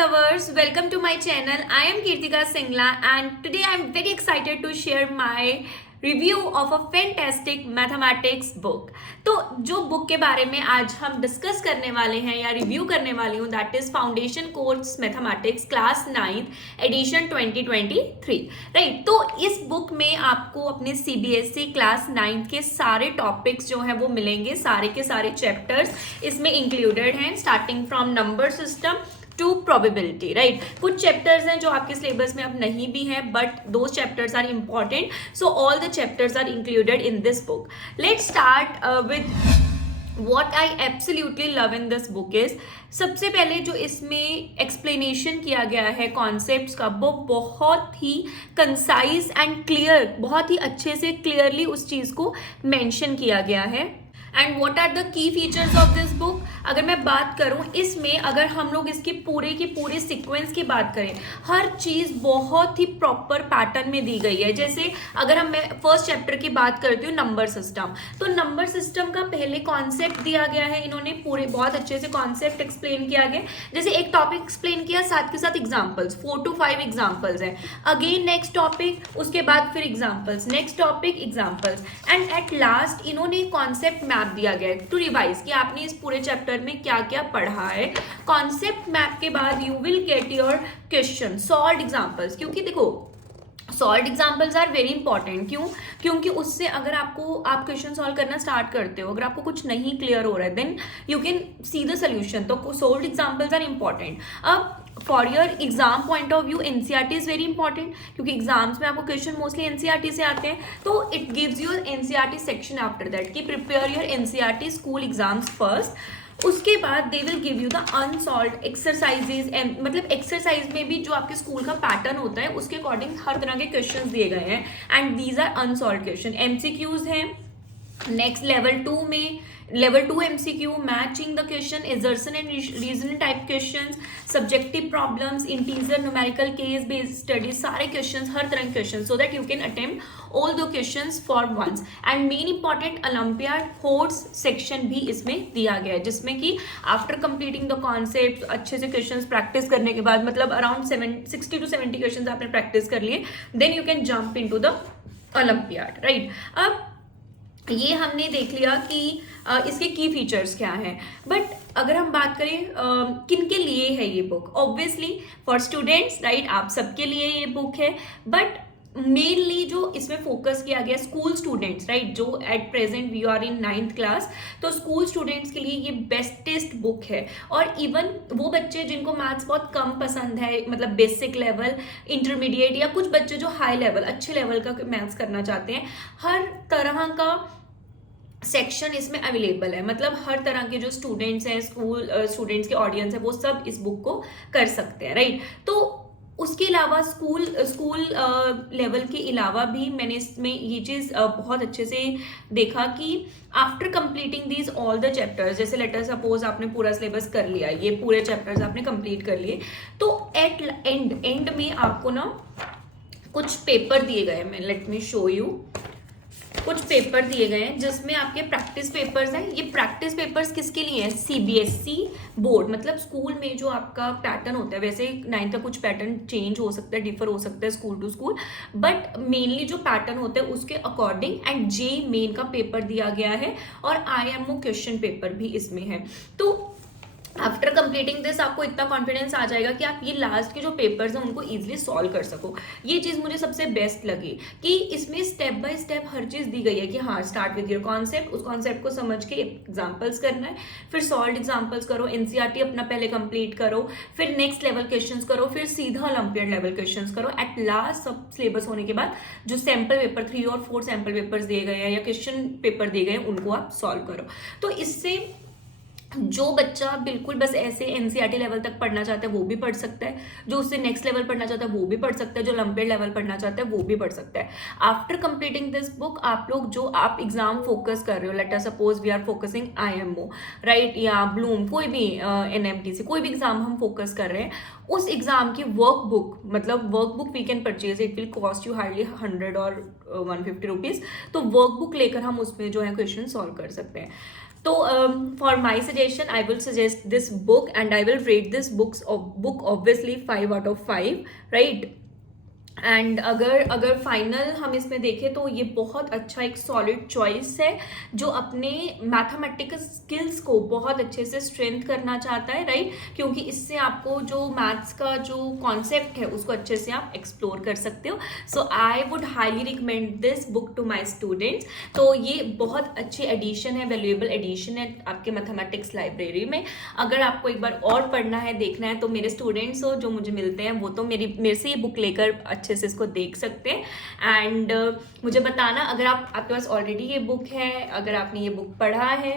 lovers, welcome to my channel. I am Kirtika Singla and today I am very excited to share my review of a fantastic mathematics book. तो जो book के बारे में आज हम discuss करने वाले हैं या रिव्यू करने वाली हूँ that is foundation course mathematics class 9th edition 2023 right. तो इस बुक में आपको अपने CBSE क्लास 9th के सारे टॉपिक्स जो हैं वो मिलेंगे, सारे के सारे चैप्टर्स इसमें इंक्लूडेड हैं starting from number system to probability right. कुछ चैप्टर्स हैं जो आपके सिलेबस में अब नहीं भी हैं but those chapters are important, so all the chapters are included in this book. Let's start with what I absolutely love in this book is, सबसे पहले जो इसमें एक्सप्लेनेशन किया गया है कॉन्सेप्ट्स का वो बहुत ही कंसाइज एंड क्लियर, बहुत ही अच्छे से क्लियरली उस चीज़ को मेंशन किया गया है। And what are the key features of this book, अगर मैं बात करूं इसमें, अगर हम लोग इसके पूरे सीक्वेंस की बात करें, हर चीज़ बहुत ही प्रॉपर पैटर्न में दी गई है। जैसे अगर हम मैं फर्स्ट चैप्टर की बात करती हूँ नंबर सिस्टम, तो नंबर सिस्टम का पहले कॉन्सेप्ट दिया गया है, इन्होंने पूरे बहुत अच्छे से कॉन्सेप्ट एक्सप्लेन किया गया। जैसे एक टॉपिक एक्सप्लेन किया, साथ के साथ एग्जाम्पल्स 4 to 5 एग्जाम्पल्स हैं, अगेन नेक्स्ट टॉपिक, उसके बाद फिर examples, next topic examples, and at last इन्होंने कॉन्सेप्ट मैप दिया गया है टू रिवाइज कि आपने इस पूरे चैप्टर में क्या क्या पढ़ा है। कॉन्सेप्ट मैप के बाद you will get your question solved examples, क्योंकि देखो solved examples are very important. क्योंकि उससे अगर आप क्वेश्चन सॉल्व करना स्टार्ट करते हो, अगर आपको कुछ नहीं क्लियर हो रहा है then you can see the solution. तो सॉल्व्ड एग्जाम्पल्स आर इंपॉर्टेंट। अब for your exam point of view NCERT is very important, क्योंकि एग्जाम्स में आपको क्वेश्चन मोस्टली NCERT से आते हैं, तो it gives you NCERT section after that कि prepare your NCERT school exams first. उसके बाद they will give you the unsolved exercises, मतलब एक्सरसाइज में भी जो आपके स्कूल का पैटर्न होता है उसके अकॉर्डिंग हर तरह के क्वेश्चन दिए गए हैं and these are unsolved question. MCQs हैं। Next level 2 MCQ, matching the question, assertion and reasoning type questions, subjective problems, integer, numerical, case based studies, सारे क्वेश्चंस, हर तरह के questions, so that you can attempt all the questions for once. And main important olympiad horse section भी इसमें दिया गया है, जिसमें कि आफ्टर कंप्लीटिंग द कॉन्सेप्ट, अच्छे से क्वेश्चंस प्रैक्टिस करने के बाद, मतलब अराउंड 60 to 70 क्वेश्चंस आपने प्रैक्टिस कर लिए, then you can jump into the olympiad right. अब ये हमने देख लिया कि इसके की फीचर्स क्या हैं, बट अगर हम बात करें किन के लिए है ये book, obviously for students right, आप सबके लिए ये बुक है, बट मेनली जो इसमें फोकस किया गया स्कूल स्टूडेंट्स राइट, जो at present we are in 9th class, तो स्कूल स्टूडेंट्स के लिए ये बेस्टेस्ट बुक है। और इवन वो बच्चे जिनको मैथ्स बहुत कम पसंद है, मतलब बेसिक लेवल, इंटरमीडिएट, या कुछ बच्चे जो हाई लेवल, अच्छे लेवल का मैथ्स करना चाहते हैं, हर तरह का सेक्शन इसमें अवेलेबल है। मतलब हर तरह के जो स्टूडेंट्स हैं, स्कूल स्टूडेंट्स के ऑडियंस है, वो सब इस बुक को कर सकते हैं राइट। तो उसके अलावा स्कूल लेवल के अलावा भी मैंने इसमें ये चीज़ बहुत अच्छे से देखा कि after completing these all the chapters, जैसे लेटर सपोज आपने पूरा सिलेबस कर लिया, ये पूरे चैप्टर्स आपने कंप्लीट कर लिए, तो एट एंड में आपको ना कुछ पेपर दिए गए हैं। लेट मी शो यू, कुछ पेपर दिए गए हैं जिसमें आपके प्रैक्टिस पेपर्स हैं। ये प्रैक्टिस पेपर्स किसके लिए हैं? CBSE बोर्ड, मतलब स्कूल में जो आपका पैटर्न होता है, वैसे 9th का कुछ पैटर्न चेंज हो सकता है, डिफर हो सकता है school to school, but mainly जो पैटर्न होता है उसके अकॉर्डिंग एंड जे मेन का पेपर दिया गया है और IMO क्वेश्चन पेपर भी इसमें है। तो आफ्टर कंप्लीटिंग दिस आपको इतना कॉन्फिडेंस आ जाएगा कि आप ये लास्ट के जो पेपर्स हैं उनको इजीली सॉल्व कर सको। ये चीज़ मुझे सबसे बेस्ट लगी कि इसमें स्टेप बाय स्टेप हर चीज़ दी गई है कि हाँ, स्टार्ट विद योर कॉन्सेप्ट, उस कॉन्सेप्ट को समझ के एग्जाम्पल्स करना है, फिर सॉल्व एग्जाम्पल्स करो, NCERT अपना पहले कंप्लीट करो, फिर नेक्स्ट लेवल क्वेश्चंस करो, फिर सीधा ओलंपियाड लेवल क्वेश्चंस करो। एट लास्ट सब सिलेबस होने के बाद जो सैम्पल पेपर 3 और 4 सैम्पल पेपर्स दिए गए हैं या क्वेश्चन पेपर दिए गए हैं उनको आप सॉल्व करो। तो इससे जो बच्चा बिल्कुल बस ऐसे NCERT लेवल तक पढ़ना चाहता है वो भी पढ़ सकता है, जो उससे नेक्स्ट लेवल पढ़ना चाहता है वो भी पढ़ सकता है, जो ओलंपियाड लेवल पढ़ना चाहता है वो भी पढ़ सकता है। आफ्टर कंप्लीटिंग दिस बुक आप लोग जो आप एग्जाम फोकस कर रहे हो, let us suppose we are focusing IMO right, या ब्लूम, कोई भी NMTC, कोई भी एग्जाम हम फोकस कर रहे हैं, उस एग्जाम की वर्कबुक, मतलब workbook we can purchase, it will cost you hardly 100 और 150 रुपीज़। तो वर्कबुक लेकर हम उसमें जो है क्वेश्चन सॉल्व कर सकते हैं। तो for my suggestion I will suggest this book and I will rate this book obviously 5/5, right. And अगर फाइनल हम इसमें देखें तो ये बहुत अच्छा एक सॉलिड चॉइस है जो अपने मैथमेटिकल स्किल्स को बहुत अच्छे से स्ट्रेंथ करना चाहता है, राइट, क्योंकि इससे आपको जो मैथ्स का जो कॉन्सेप्ट है उसको अच्छे से आप एक्सप्लोर कर सकते हो। So I would highly recommend this book to my students. तो ये बहुत अच्छी एडिशन है, वैल्यूएबल एडिशन है आपके मैथमेटिक्स लाइब्रेरी में। अगर आपको एक बार और पढ़ना है, देखना है, तो मेरे स्टूडेंट्स हो जो मुझे मिलते हैं वो तो मेरे से ये बुक लेकर अच्छे से इसको देख सकते हैं। एंड मुझे बताना अगर आपके पास ऑलरेडी ये बुक है, अगर आपने ये बुक पढ़ा है।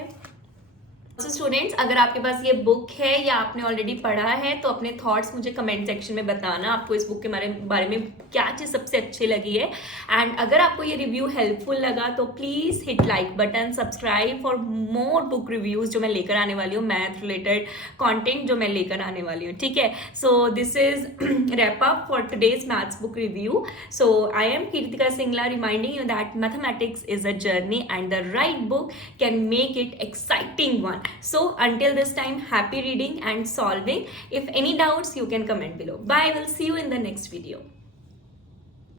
तो स्टूडेंट्स, अगर आपके पास ये बुक है या आपने ऑलरेडी पढ़ा है तो अपने थॉट्स मुझे कमेंट सेक्शन में बताना, आपको इस बुक के बारे में क्या चीज़ सबसे अच्छी लगी है। एंड अगर आपको ये रिव्यू हेल्पफुल लगा तो please hit like button, subscribe for more book reviews जो मैं लेकर आने वाली हूँ, मैथ रिलेटेड कंटेंट जो मैं लेकर आने वाली हूँ, ठीक है। So this is wrap up for today's maths book review. So I am Kirtika Singla reminding you that mathematics is a journey and the right book can make it exciting one. So until this time, happy reading and solving. If any doubts, you can comment below. Bye. We'll see you in the next video.